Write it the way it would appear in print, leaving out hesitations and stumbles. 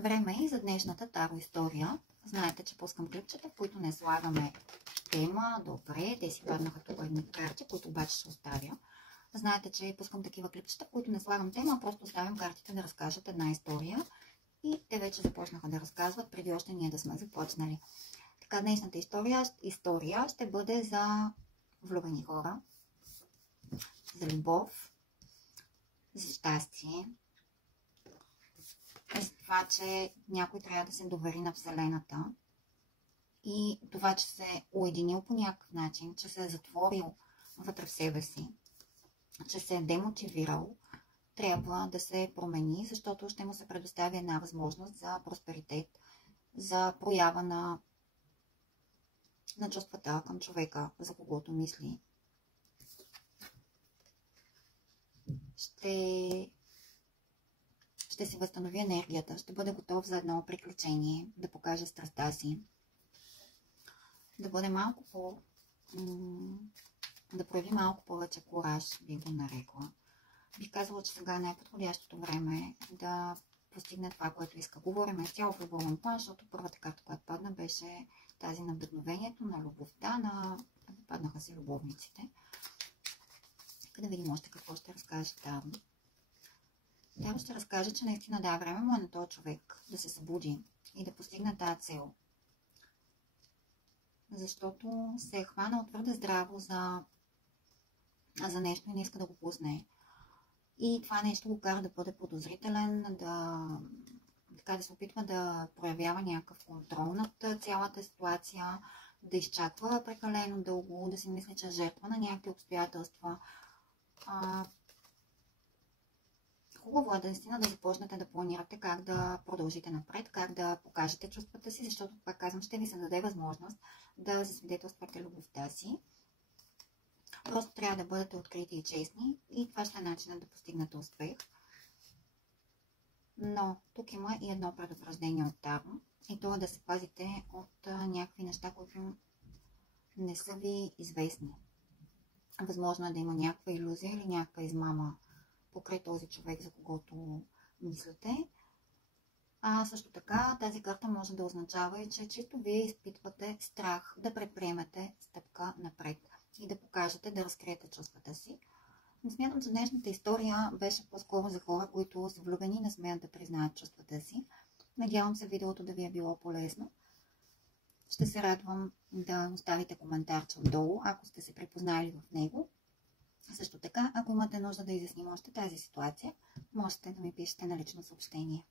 Време и за днешната таро история. Знаете, че пускам клипчета, в които не слагаме тема. Добре, те си паднаха тук едни карти, които обаче ще оставя. Знаете, че пускам такива клипчета, в които не слагам тема, а просто оставям картите да разкажат една история. И те вече започнаха да разказват, преди още ние да сме започнали. Така, днешната история ще бъде за влюбени хора, за любов, за щастие, за това, че някой трябва да се довери на Вселената и това, че се е уединил по някакъв начин, че се е затворил вътре в себе си, че се е демотивирал, трябва да се промени, защото ще му се предостави една възможност за просперитет, за проява на чувствата към човека, за когото мисли. Ще си възстанови енергията, ще бъде готов за едно приключение, да покаже страстта си, да бъде малко да прояви малко повече кураж, би го нарекла. Бих казала, че сега е най-подходящото време да постигне това, което иска. Говорим цяло в любовен план, защото първата карта, която падна, беше тази на вдъхновението, на любовта, паднаха си любовниците. Да видим още какво ще разкаже Таро. Таро ще разкаже, че наистина да, време му е на този човек да се събуди и да постигне тази цел. Защото се е хванал твърде здраво за нещо и не иска да го пусне. И това нещо го кара да бъде подозрителен, да се опитва да проявява някакъв контрол над цялата ситуация, да изчаква прекалено дълго, да си мисли, че е жертва на някакви обстоятелства. Хубаво е наистина да започнете да планирате как да продължите напред, как да покажете чувствата си, защото, пак казвам, ще ви се даде възможност да засвидетелствате любовта си. Просто трябва да бъдете открити и честни и това ще е начинът да постигнете успех. Но тук има и едно предупреждение от Таро и то е да се пазите от някакви неща, които не са ви известни. Възможно е да има някаква илюзия или някаква измама покрай този човек, за когото мислите. Също така тази карта може да означава и че чисто вие изпитвате страх да предприемете стъпка напред и да покажете, да разкриете чувствата си. Но смятам, че днешната история беше по-скоро за хора, които са влюбени и не смеят да признаят чувствата си. Надявам се видеото да ви е било полезно. Ще се радвам да оставите коментарче отдолу, ако сте се припознали в него. Също така, ако имате нужда да изясним още тази ситуация, можете да ми пишете на лично съобщение.